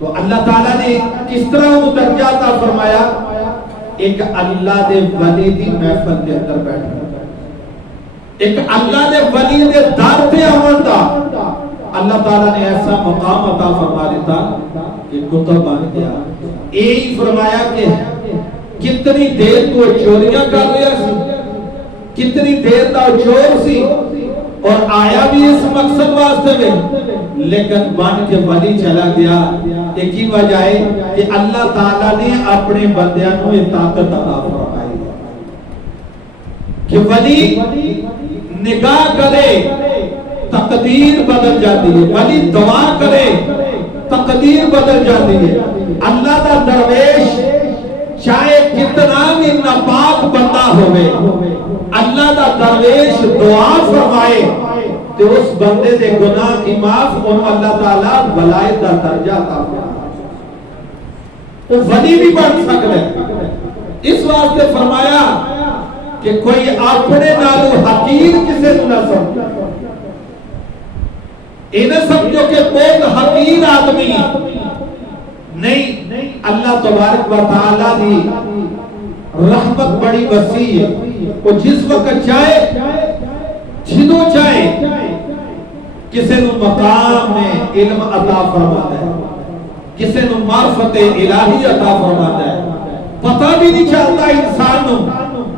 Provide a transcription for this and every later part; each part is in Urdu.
تو اللہ تعالیٰ نے کس طرح وہ درجہ عطا فرمایا؟ ایک اللہ دے ولی دی محفل دے اندر بیٹھا، ایک اللہ دے ولی دے در تے آون دا اللہ تعالیٰ نے ایسا مقام عطا فرما دیتا کہ کتب بن گیا۔ یہی فرمایا کہ کتنی دیر تو چوریاں کر رہا سی، کتنی دیر دا چور سی، اور آیا بھی اس مقصد واسطے میں، لیکن بن کے ولی چلا گیا۔ ایک ہی وجہ ہے کہ اللہ تعالیٰ نے اپنے بندیاں کو یہ طاقت عطا فرمائی کہ ولی نگاہ کرے تقدیر بدل جاتی ہے، ولی دعا کرے تقدیر بدل جاتی ہے۔ اللہ دا درویش چاہے کتنا بھی ناپاک بندہ ہوئے، اللہ دا درویش دعا فرمائے تو اس بندے دے گناہ کی معاف اور اللہ تعالیٰ ولایت دا درجہ عطا فرمائے، وہ ولی بھی بن سکتا ہے۔ اس واسطے فرمایا کہ کوئی اپنے نالو حقیر کسے نہ سمجھے، انہیں سمجھو کہ بہت حقیر آدمی نہیں۔ اللہ تبارک و تعالیٰ دی رحمت بڑی وسیع ہے، وہ جس وقت چاہے جدوں چاہے کسے نو مقام میں علم عطا فرماتا ہے، کسے نو معرفت الہی عطا فرماتا ہے۔ پتہ بھی نہیں چلتا انسان نو،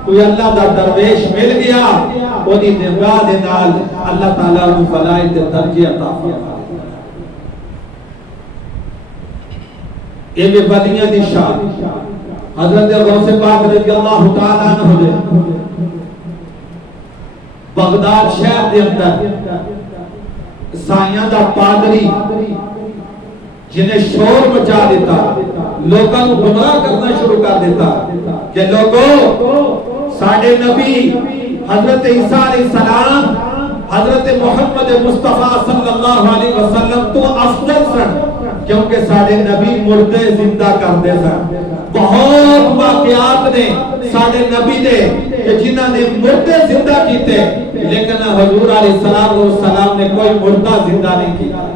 کوئی اللہ دا درویش مل گیا، وہ دی نگاہ دے نال اللہ تعالیٰ نو ولایت دے درجے عطا فرماتا ہے۔ یہ بھی ولیاں دی شان۔ حضرت غوث پاک رضی اللہ تعالیٰ عنہ دے بغداد شہر دے اندر عیسائیاں دا پادری جنہیں شور مچا دیتا، لوگوں کو گمراہ کرنا شروع کر دیتا کہ لوگوں ساڈے نبی حضرت عیسیٰ علیہ السلام حضرت محمد مصطفیٰ صلی اللہ علیہ وسلم تو افضل سن، کیونکہ ساڈے نبی مردے زندہ کر دے سن۔ بہت واقعات نے ساڈے نبی دے کہ جنہاں نے مردے زندہ کیتے، لیکن حضور علیہ السلام نے کوئی مردہ زندہ نہیں کیتا،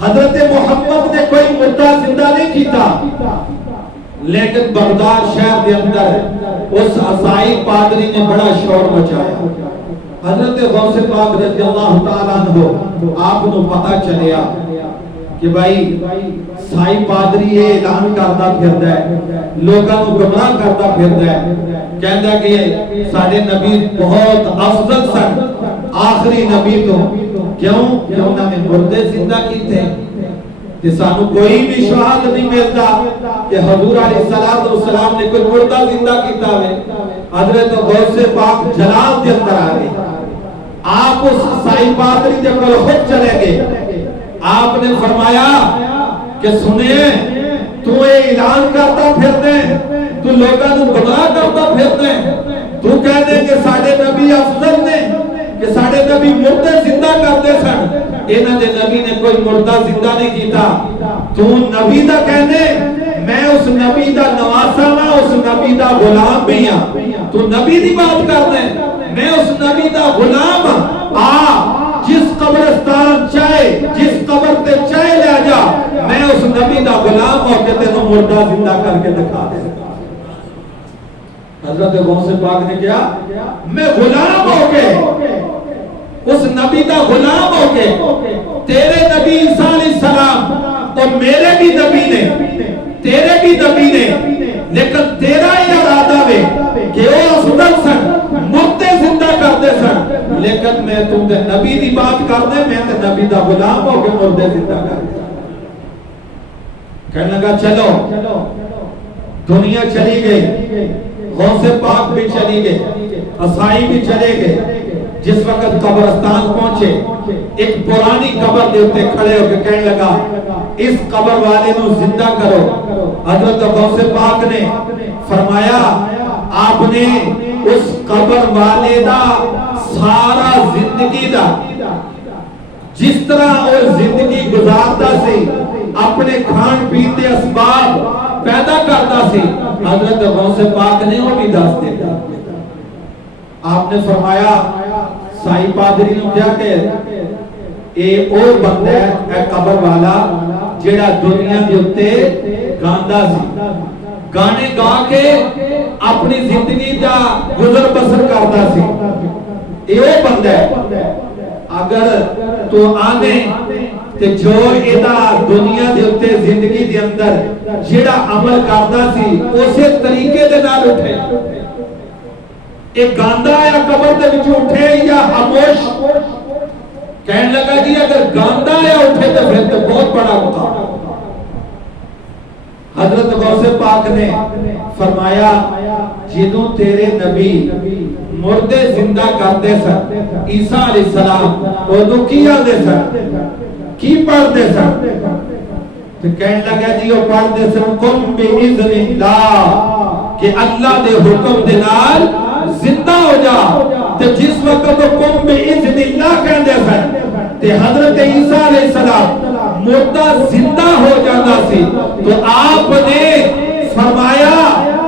حضرت محمد نے کوئی مردہ زندہ نہیں کیتا۔ لیکن بغداد شہر کے اندر اس عیسائی پادری نے بڑا شور مچایا۔ حضرت غوث پاک رضی اللہ تعالیٰ عنہ آپ کو پتہ چلیا کہ بھائی عیسائی پادری یہ اعلان کرتا پھردا ہے، لوگوں کو گمراہ کرتا پھردا ہے، کہندا کہ سارے نبی بہت افضل سن، آخری نبی تو کیوں کہ انہوں نے مردے زندہ کیتے، کہ سانو کوئی بھی شہادت نہیں ملتا کہ حضور علیہ السلام نے کوئی مردہ زندہ کیتا ہے۔ حضرت غوث پاک جلال کے اندر آ گئے، آپ اس عیسائی پادری کے کول خود چلے گئے، آپ نے فرمایا کہ سنیں تو یہ اعلان کرتا پھرنے، تو لوگوں کو گمراہ کرتا پھرنے، تو کہہ دے کہ ساڈے نبی افضل نے، کہ ساڈے نبی مردے زندہ کرتے سن، انہاں دے نبی نے کوئی مردہ زندہ نہیں کیتا، تو نبی دا کہنے میں اس نبی دا نواسا نا، اس نبی دا غلام بھی ہاں، تو نبی دی بات کرنے میں اس نبی دا غلام آ، جس قبرستان چاہے جس قبر تے چاہے لے جا، میں اس نبی دا غلام ہو کے تینوں مردہ زندہ کر کے دکھا دے۔ حضرت غوث پاک نے کیا، میں غلام ہو کے اس نبی دا غلام ہو کے، تیرے نبی عیسیٰ علیہ السلام اور میرے بھی نبی نے، تیرے بھی نبی نے، لیکن تیرا ہی ارادہ ہے کہ وہ افضل سن، مردے زندہ کرتے سن، لیکن میں تم دے نبی دی بات کرنے، میں تے نبی دا غلام ہو کے مردے زندہ کرتے۔ کہنے لگا چلو، دنیا چلی گئی، غوث پاک بھی چلی گئے، عیسائی بھی چلے گئے۔ جس وقت قبرستان پہنچے، ایک پرانی قبر دے اتے کھڑے ہو کے کہنے لگا اس قبر والے نو زندہ کرو۔ حضرت غوث پاک نے فرمایا آپ نے اس قبر والے دا سارا زندگی دا جس طرح اور زندگی گزارتا سی، اپنے کھان پین دے اسباب پیدا کرتا سی، حضرت غوث پاک نے وہ بھی دس دیتا۔ آپ نے فرمایا سائی پادری نے کیا کہ اے او بندہ ہے، اے قبر والا، جڑا دنیا دے اوتے گاندا سی، گانے گا کے اپنی زندگی دا گزر بسر کردا سی، یہ بندہ ہے۔ اگر تو آنے تے جو ایدہ دنیا دے ہوتے زندگی دے اندر جڑا عمل کردا سی اسے طریقے دے نال اٹھے، ایک گاندا یا قبر دے وچ اٹھے یا خاموش، کہنے لگا جی اگر گاندا یا اٹھے تو پھر تو بہت بڑا ہوتا۔ حضرت غوث پاک نے فرمایا جدوں تیرے نبی مردے زندہ کرتے سن، عیسیٰ علیہ السلام وہ کیا دے سن، کی پڑھ دے سن؟ تو کہنے لگا جی وہ پڑھ دے سن قم بِإِذْنِ اللَّهِ کہ اللہ دے حکم دے نال زندہ ہو جا۔ تو جس وقت وہ قم بِإِذْنِ اللَّهِ کہنے دے سن تے حضرت عیسیٰ علیہ السلام مردہ زندہ ہو جانا سی، تو آپ نے فرمایا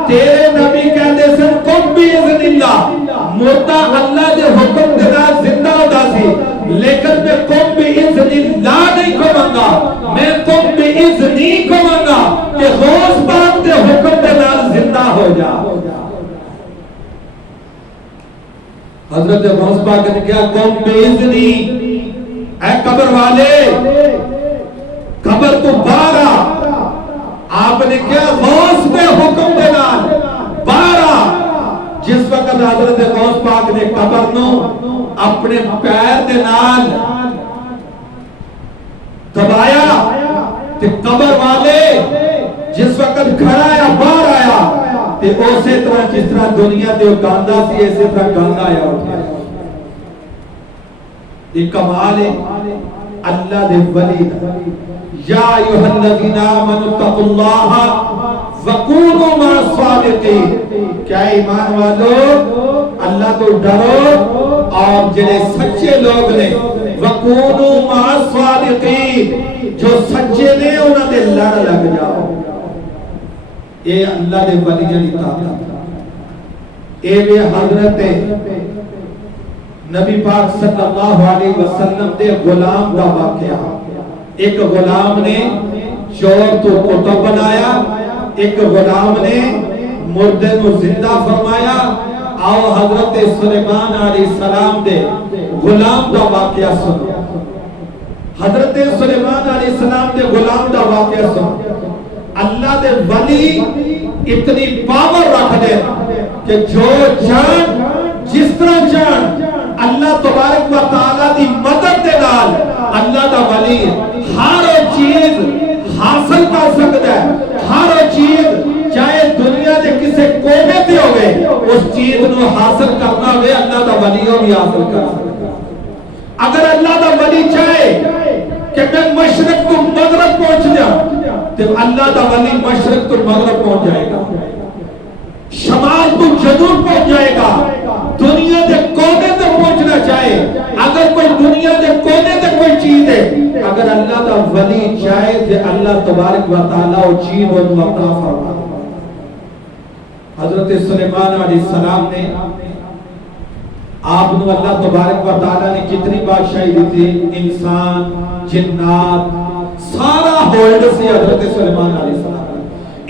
تیرے نبی کہنے دے سن قم بِإِذْنِ اللَّهِ مردہ اللہ دے حکم دے نال زندہ ہو جا سی، لیکن میں قم بِإِذْنِ اللَّهِ نہیں کہوں گا، میں قم بِإِذْنِی کہوں گا کہ غوث پاک دے حکم دے نال زندہ ہو جا۔ حضرت غوث پاک نے کہا قم بِإِذْنِی، اے قبر والے قبر تو باہر آ۔ آپ نے کہا غوث دے حکم دے نال باہر آ۔ جس وقت حضرت غوث پاک نے قبر نو اپنے پیر دے نال دبایا تے قبر والے جس وقت کھڑا یا باہر آیا تے اسی طرح جس طرح دنیا دے گاندا سی اسی طرح گاندا آیا اٹھا۔ یہ کمال ہے اللہ دے ولی دا۔ یا ایھا الذین آمنوا اتقوا اللہ وکونوا مع الصادقین، کیا ایمان والو اللہ تو ڈرو اور جڑے سچے لوگ نے، وکونوا مع الصادقین جو سچے نے انہاں دے لڑ لگ جاؤ۔ اے اللہ دے ولیاں دی طاقت، اے وے حضرت نبی پاک صلی اللہ علیہ وسلم دے غلام دا واقعہ۔ ایک غلام نے چور تو کتب بنایا، ایک غلام نے مردے کو زندہ فرمایا۔ آؤ حضرت سلیمان علیہ السلام دے غلام دا واقعہ سنو۔ حضرت سلیمان علیہ السلام دے غلام دا واقعہ سنو۔ اللہ دے ولی اتنی پاور رکھ دے کہ جو جان جس طرح جان اللہ تبارک و تعالیٰ دی مدد دے نال اللہ دا ولی ہر چیز حاصل کر سکتا ہے۔ ہر چیز چاہے دنیا دے کسے کونے تے ہوئے اس چیز نو حاصل کرنا ہوئے اللہ دا ولی بھی حاصل کر سکتا ہے۔ اگر اللہ دا ولی چاہے کہ میں مشرق تو مغرب پہنچ جاؤں تو اللہ دا ولی مشرق تو مغرب پہنچ جائے گا، شمال تو جنوب پہنچ جائے گا، دنیا دے کونے تے پہنچنا چاہے۔ اگر کوئی دنیا دے کونے تے کوئی چیز ہے اگر اللہ دا ولی چاہے تو اللہ تبارک و تعالیٰ وہ چیز انہوں عطا فرما۔ حضرت سلیمان علیہ السلام نے آپ نے اللہ تبارک و تعالیٰ نے کتنی بادشاہی دی تھی، انسان جنات سارا ہولڈ سی حضرت سلیمان علیہ السلام۔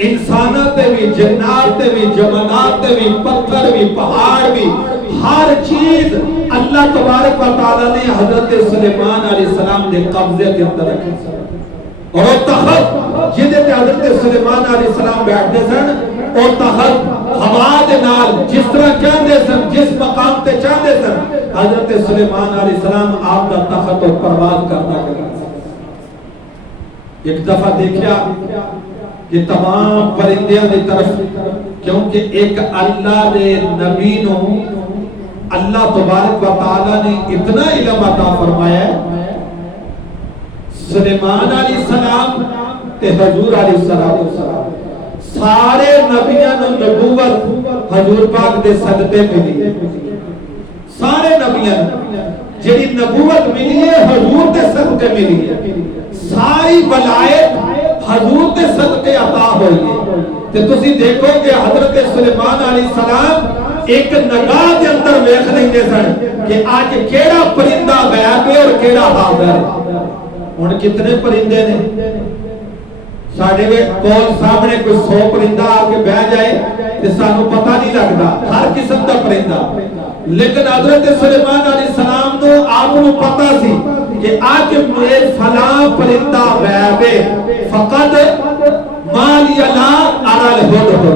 انسانات بھی، جنات بھی، جمانات بھی، پتھر بھی، پہاڑ بھی، ہر چیز اللہ تبارک و تعالیٰ نے حضرت سلیمان علیہ السلام دے قبضے کے اندر رکھے۔ اور وہ تخت جدے تے حضرت سلیمان علیہ السلام بیٹھتے سن، وہ تخت ہوا دے نال جس طرح چاہتے سن، جس مقام تے چاہتے سن، حضرت سلیمان علیہ السلام آپ کا تخت اور پرواز کرنا کرنا۔ ایک دفعہ دیکھیا کہ تمام پرندیاں دی طرف، کیونکہ ایک اللہ دے نبی نو اللہ تبارک و تعالیٰ نے اتنا علم عطا فرمایا ہے، سلیمان علیہ السلام تے حضور علیہ السلام سارے نبیاں نو نبوت حضور پاک دے صدقے ملی۔ سارے نبیاں جڑی نبوت ملی ہے حضور دے صدقے ملی ہے، ساری ولایت حضور دے صدقے عطا ہوئی ہے۔ تے تسی دیکھو کہ حضرت سلیمان علیہ السلام ایک نگاہ دے اندر ویکھ رہے سن کہ آج کیڑا پرندہ غائب ہے اور کیڑا حاضر ہے۔ ہن کتنے پرندے نے؟ ساڑھے کول سامنے کوئی 100 پرندہ آ کے بہ جائے تو سانو پتہ نہیں لگتا ہر قسم کا پرندہ، لیکن حضرت سلیمان علیہ السلام تو آپ کو پتہ سی کہ آج میرے فلاں پرندہ بے فقط مالی اللہ علی الہدہد۔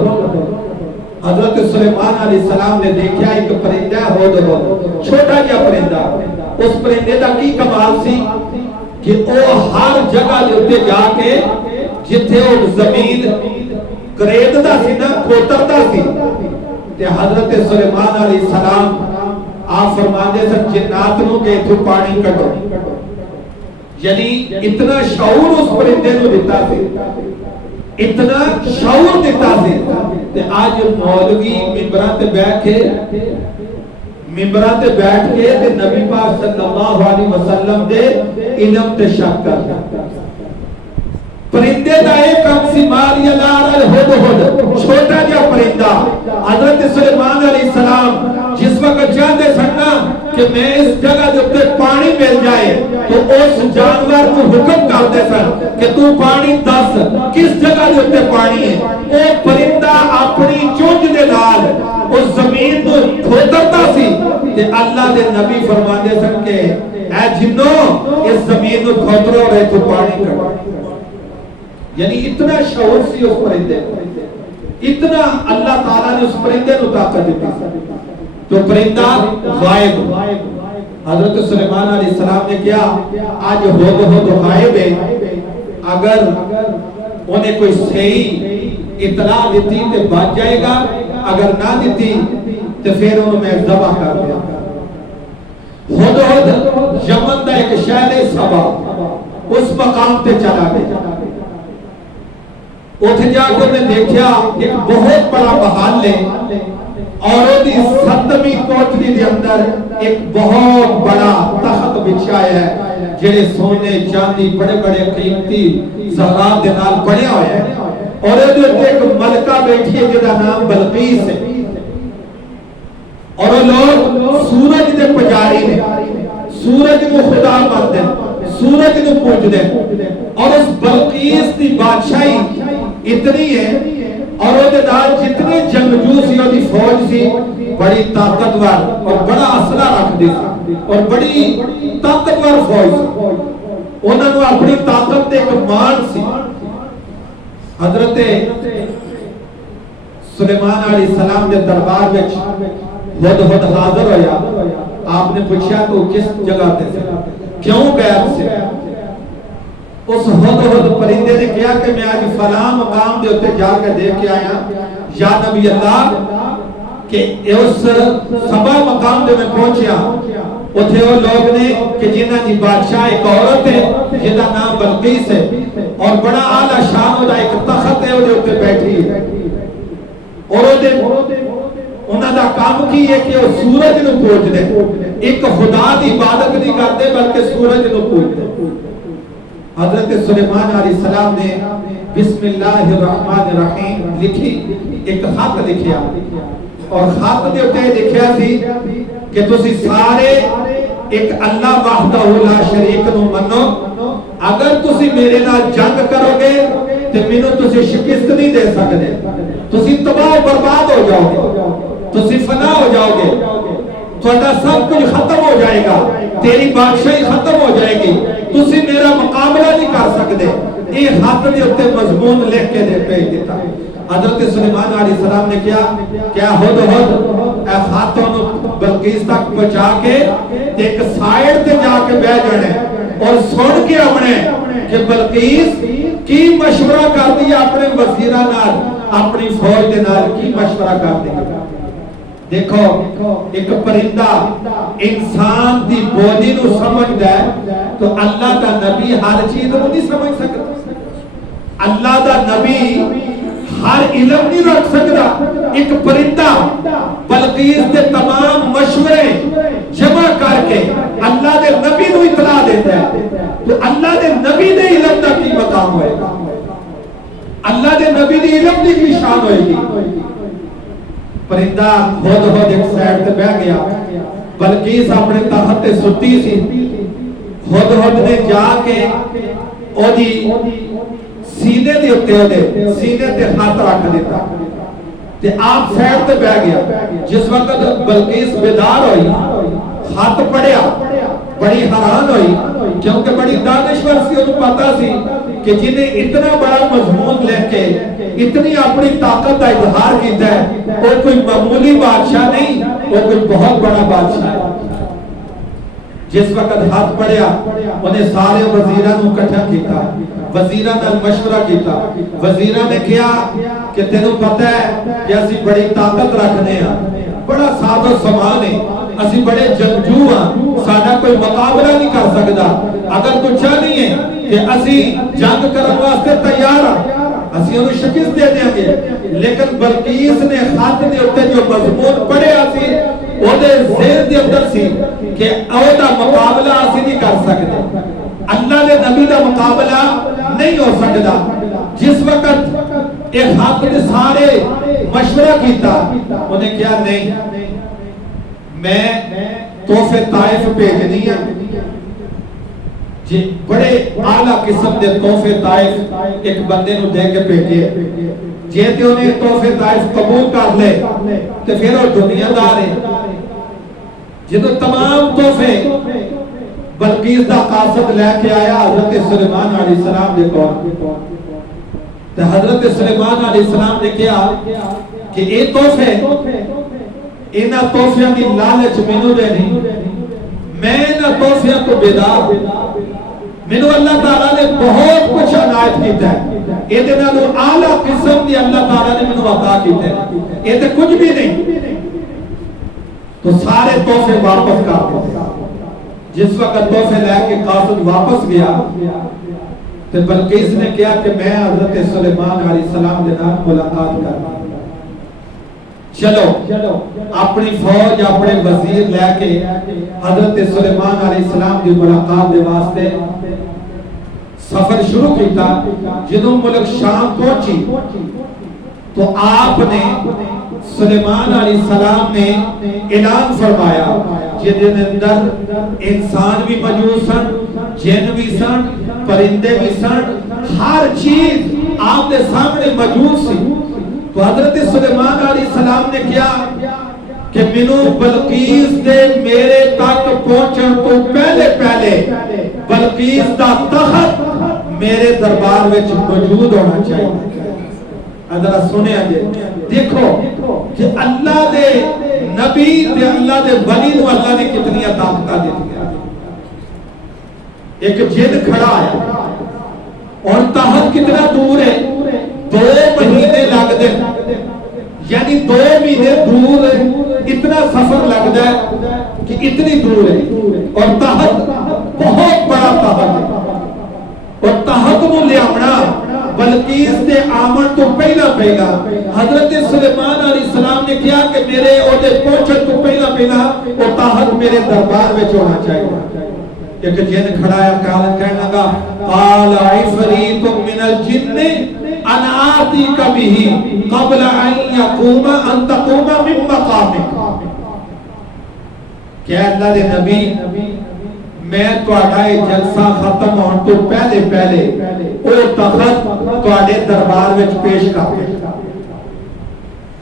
حضرت سلیمان علیہ السلام نے دیکھا ایک پرندہ ہدہد، چھوٹا جا پرندہ، اس پرندے دا کی کمال سی کہ وہ ہر جگہ دے جا کے جتھے وہ زمین کریت دا سی نا کھوتر دا سی تے حضرت سلیمان علیہ السلام آپ فرماندے سن جنات نو کہ تو پانی کٹو، یعنی اتنا شعور اس پرندے کو دیتا سی، اتنا شعور دیتا سی تے آج مولوی ممبران تے بیٹھ کے تے نبی پاک صلی اللہ علیہ وسلم دے علم تے شک کر پرندے دا ایک کم سی مالی اللہ الہدہد، چھوٹا جا پرندہ۔ حضرت سلیمان علیہ السلام جس وقت چاہتے سننا کہ میں اس جگہ جو تے پانی مل جائے تو اس جانور کو حکم کرتے سن کہ تو پانی دس کس جگہ جو تے پانی ہے، اے پرندہ اپنی چونچ دے نال اس زمین کو کھوترتا سی تے اللہ دے نبی فرماندے سن کہ اے جنو اس زمین کو کھوترو رہے تو پانی کر، یعنی اتنا شعور سی اس پرندے، اتنا اللہ تعالیٰ نے اس پرندے کو طاقت دیتا۔ تو پرندہ غائب، حضرت سلیمان علیہ السلام نے کیا آج ہدہد غائب ہے، اگر انہیں کوئی صحیح اطلاع دیتی تو بچ جائے گا، اگر نہ دیتی تو پھر انہوں میں ذبح کر دیا۔ ہدہد یمن دا ایک شہر سبا اس مقام تے چلا گیا، اتھ جا کے میں دیکھیا ایک بہت بڑا محل ہے اور وہ دی 7ویں کوٹری دے اندر ایک بہت بڑا تخت بچھایا ہے جڑے سونے چاندی بڑے بڑے قیمتی زہرات دے نال بنے ہوئے ہیں، اور وہ ایک ملکہ بیٹھی ہے جدا نام بلقیس ہے، اور وہ لوگ سورج دے پجاری نے، سورج کو خدا مانتے ہیں، سورج کو پوجتے ہیں، اور اس بلقیس دی بادشاہی اتنی ہے اور وہ نال جتنے جنگجو سی اور دی فوج سی بڑی طاقتور اور بڑا اسلحہ رکھ دی سی اور بڑی طاقتور فوج سی، انہوں نے اپنی طاقت دے ایک مان سی۔ حضرت سلیمان علیہ السلام دے دربار وچ ہدہد حاضر ہویا، آپ نے پوچھا تو کس جگہ تے سے کیوں غائب سے؟ اس ہدہد پرندے نے کہا کہ میں آج فلاں مقام دے ہوتے جا کے دیکھ کے آیا یا نبی اللہ کہ اس سبا مقام دے میں پہنچیا، اتھے وہ لوگ نے کہ جنہ جی بادشاہ ایک عورت ہے جنہ نام بلقیس ہے اور بڑا اعلیٰ شان ہو ایک تخت ہے وہ جو اتھے بیٹھی ہے، اور انہاں دا کام کی ہے کہ وہ سورج نو پوج دے، ایک خدا دی عبادت نہیں کرتے بلکہ سورج نو پوج دے۔ حضرت سلیمان علیہ السلام نے بسم اللہ الرحمن الرحیم لکھی، ایک خط لکھیا اور خط دے اتے لکھیا سی کہ تسی سارے ایک اللہ وحدہ لا شریک نو منو، اگر تسی میرے نال جنگ کرو گے تو مینوں تسی شکست نہیں دے سکتے، تسی تباہ و برباد ہو جاؤ گے، تسی فنا ہو جاؤ گے، تھوڑا سب کچھ ختم ہو جائے گا، تیری بادشاہی ختم ہو جائے گی، تسی میرا مقابلہ نہیں کر سکتے۔ یہ خط دے اتے مضمون لکھ کے دے بھیج دیتا۔ حضرت سلیمان علیہ السلام نے کیا ہدہد اے خاتون بلقیس تک پہنچا کے ایک سائیڈ تے جا کے بیٹھ جانے اور سن کے اپنے کہ بلقیس کی مشورہ کر دیا اپنے وزیراں نال، اپنی فوج دے نال کی مشورہ کر دیا۔ دیکھو ایک پرندہ انسان دی بولی نو سمجھدا ہے تو اللہ دا نبی ہر چیز نو نہیں سمجھ سکتا، اللہ دا نبی ہر علم نہیں رکھ سکتا۔ ایک پرندہ بلقیس دے تمام مشورے جمع کر کے اللہ دے نبی نو اطلاع دیتا ہے، تو اللہ دے نبی دے علم دا کی مقام ہوئے گا، اللہ دے نبی دے علم دی کی شان ہوئے گی۔ پرندہ ہدہد ایک سائیڈ تے بیٹھ گیا، بلقیس اپنے تخت تے ستی سی، ہدہد نے جا کے اودی سینے دے اوتے سینے تے ہاتھ رکھ دیتا تے آپ سائڈ تے بیٹھ گیا. جس وقت بلقیس بیدار ہوئی ہاتھ پڑیا بڑی حیران ہوئی کیونکہ بڑی دانشور سی انہوں پتا سی کہ جنہیں اتنا بڑا مضمون لے کے اتنی اپنی طاقت کا اظہار کیتا ہے وہ کوئی معمولی بادشاہ نہیں وہ کوئی بہت بڑا بادشاہ ہے. جس وقت ہاتھ پڑیا انہیں سارے وزیران کو اکٹھا کیتا وزیران نے مشورہ کیتا وزیران نے کیا کہ تینوں پتہ ہے کہ اسی بڑی طاقت رکھنے ہیں بڑا ساز و سامان ہے اسی بڑے جنگجو ہیں ساڈا کوئی مقابلہ نہیں کر سکتا اگر تو چاہنی ہے کہ اسی جنگ کرنے واسطے تیار ہیں اسی انہوں شکست دے دیں گے لیکن بلقیس نے خط دے اوتے جو مضمون پڑھیا سی وہ دے ذہن دے اندر سی کہ او دا مقابلہ اسی نہیں کر سکتے اللہ دے نبی دا مقابلہ نہیں ہو سکتا. جس وقت ایک خط نے سارے مشورہ کیتا انہیں کیا نہیں میں تحفے طائف بھیجنی ہے جی بڑے اعلیٰ قسم دے تحفے طائف ایک بندے نو دے کے بھیجے جے تے انہیں تحفے طائف قبول کر لے تے پھر وہ دنیا دار ہے جدو تمام تحفے بلقیس دا قاصد لے کے آیا حضرت سلیمان علیہ السلام دے کول تے حضرت سلیمان علیہ السلام نے کہا کہ اے تحفے اینا تحفیاں دی لالچ مینوں دے نہیں میں اینا تحفیاں تو بیدار مینوں اللہ تعالیٰ نے بہت کچھ عنایت کیتا ہے اے دے نالوں اعلیٰ قسم دی اللہ تعالیٰ نے مینوں عطا کیتا ہے اے تے کچھ بھی نہیں تو سارے تحفے واپس کر دے. جس وقت تحفے لے کے قاصد واپس گیا تو بلقیس نے کہا کہ میں حضرت سلیمان علیہ السلام دے نال ملاقات کرنا چلو اپنی فوج اپنے وزیر لے کے حضرت سلیمان علیہ السلام دی ملاقات دے واسطے سفر شروع کیتا. جدوں ملک شام پہنچی تو آپ نے سلیمان علیہ السلام نے اعلان فرمایا جن اندر انسان بھی موجود سن جن بھی سن پرندے بھی سن ہر چیز آپ کے سامنے موجود سی. تو حضرت سلیمان علیہ السلام نے کیا کہ منو بلقیس دے میرے تک پہنچن تو پہلے بلقیس دا تخت میرے دربار وچ موجود ہونا چاہیے. ادھر سنے آجے دیکھو کہ اللہ دے نبی تے اللہ دے ولی نو اللہ نے کتنی طاقت دیتی ہے. ایک جن کھڑا ہے اور تحت کتنا دور ہے 2 مہینے لگ دے یعنی 2 مہینے دور اتنا سفر لگ جائے کہ اتنی دور ہے اور تحت بہت بڑا تحت ہے اور تحت کو لے آمنا بلقیس دے آمن تو پہلا حضرت سلیمان علیہ السلام نے کیا کہ میرے عہدے پہنچن تو پہلا وہ تحت میرے دربار میں ہونا چاہیے. ایک جن کھڑا ہے کہنے لگا قال عفریت من الجن انا آتیک به قبل ان تقوم من مقامک. کہ اللہ دے نبی میں تہاڈا جلسہ ختم ہون تو پہلے او تخت تہاڈے دربار وچ پیش کر دے.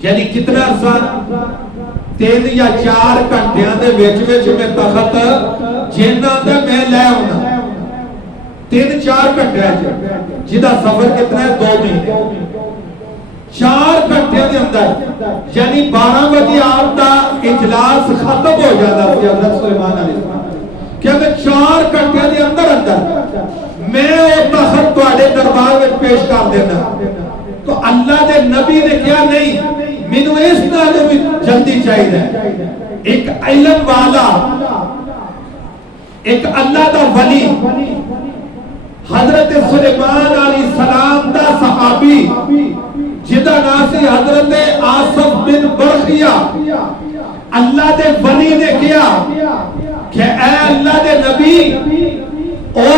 یعنی کتنا عرصہ 3 یا 4 گھنٹیاں دے وچ میں تخت جنہاں دا میں لے آنا 3-4 گھنٹے جدا سفر کتنا ہے 2 مہینے 4 گھنٹے دے اندر یعنی 12 بجے آپ دا اجلاس ختم ہو جاتا سی حضرت سلیمان علیہ السلام کہ اگر 4 گھنٹے دے اندر میں وہ تخت تہاڈے دربار میں پیش کر دینا. تو اللہ دے نبی نے کیا نہیں مینوں اس نال بھی جلدی چاہیے. ایک علم والا ایک اللہ دا ولی حضرت سلیمان علیہ السلام دا صحابی جدا ناسی حضرت آصف بن برخیہ اللہ دے ولی نے کیا کہ اے اللہ دے نبی او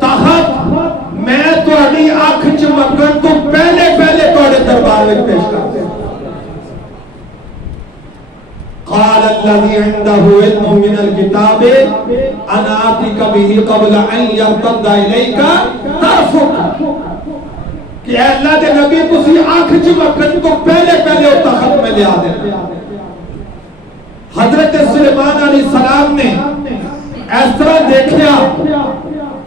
تخت میں تہاڈی آنکھ چمکن تو پہلے تہاڈے دربار وچ پیش کر دے. قال الذي عنده علم من الكتاب انا آتيك به قبل ان يرتد اليك طرفك. کہ اے اللہ دے نبی تسی آنکھ چمکن تو پہلے پہلے وہ تخت میں لیا دینا۔ حضرت سلیمان علیہ السلام نے اس طرح دیکھیا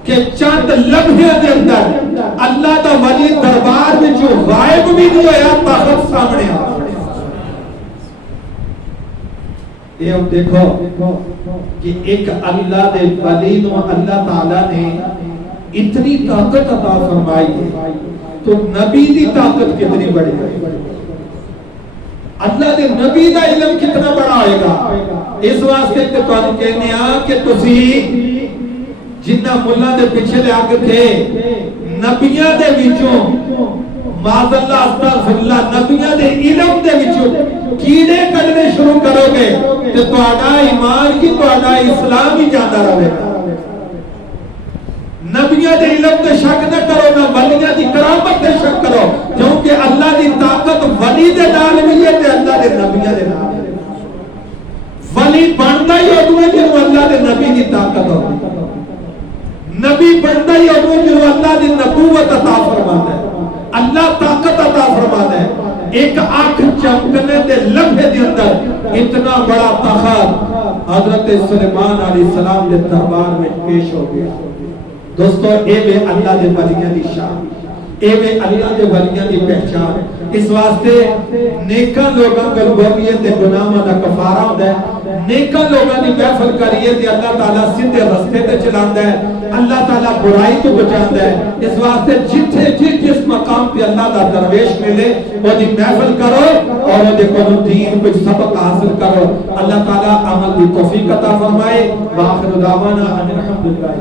کہ چند لمحے دے اندر اللہ دا ولی دربار میں جو غائب بھی نہیں ہویا تخت سامنے آ۔ یہ اب دیکھو کہ ایک اللہ دے ولی نو اللہ تعالیٰ نے اتنی طاقت عطا فرمائی ہے تو نبی دی طاقت کتنی بڑی ہے، اللہ دے نبی دا علم کتنا بڑا ہوئے گا۔ اس واسطے کہ تو کہنے کہ تسی جنہ ملہ دے پیچھے لے آگے تھے نبیاں دے وچوں معاذ اللہ استغفر اللہ نبیاں دے علم دے وچوں کیڑے کڈنے شروع کرو گے تے تہاڈا ایمان کی تہاڈا اسلام ہی جاندا رہے گا۔ نبیاں دے علم تے شک نہ کرو، نہ ولیاں دی کرامت تے شک کرو، کیونکہ اللہ دی طاقت ولی دے نال بھی ہے تے اللہ دے نبیاں دے نال۔ ولی بندا ہی ادو ہے جنوں اللہ دے نبی دی طاقت ہو، نبی بندا ہی ادو ہے جنوں اللہ دی نبوت عطا فرماتا ہے، اللہ طاقت عطا فرماتا ہے۔ ایک آنکھ چمکنے دے لمحے دے اندر اتنا بڑا تخت حضرت سلیمان علیہ السلام دے دربار میں پیش ہو گیا۔ دوستو اے بے اللہ دے ولیاں دی شان، اے بے اللہ دے ولیاں دی پہچان۔ اس واسطے نیکاں لوگاں کل گوئیے تے گناہاں دا کفارہ ہوندا ہے، نیکاں لوگاں دی محفل کریے تے اللہ تعالیٰ سیدھے رستے تے چلاندا ہے، اللہ تعالیٰ برائی تو بچاندا ہے۔ اس واسطے جتھے جس مقام پہ اللہ دا درویش ملے وہ دی محفل کرو اور وہ دے کو دین کچھ سبق حاصل کرو۔ اللہ تعالیٰ عمل دی توفیق عطا فرمائے۔ وآخر دعوانا ان الحمدللہ۔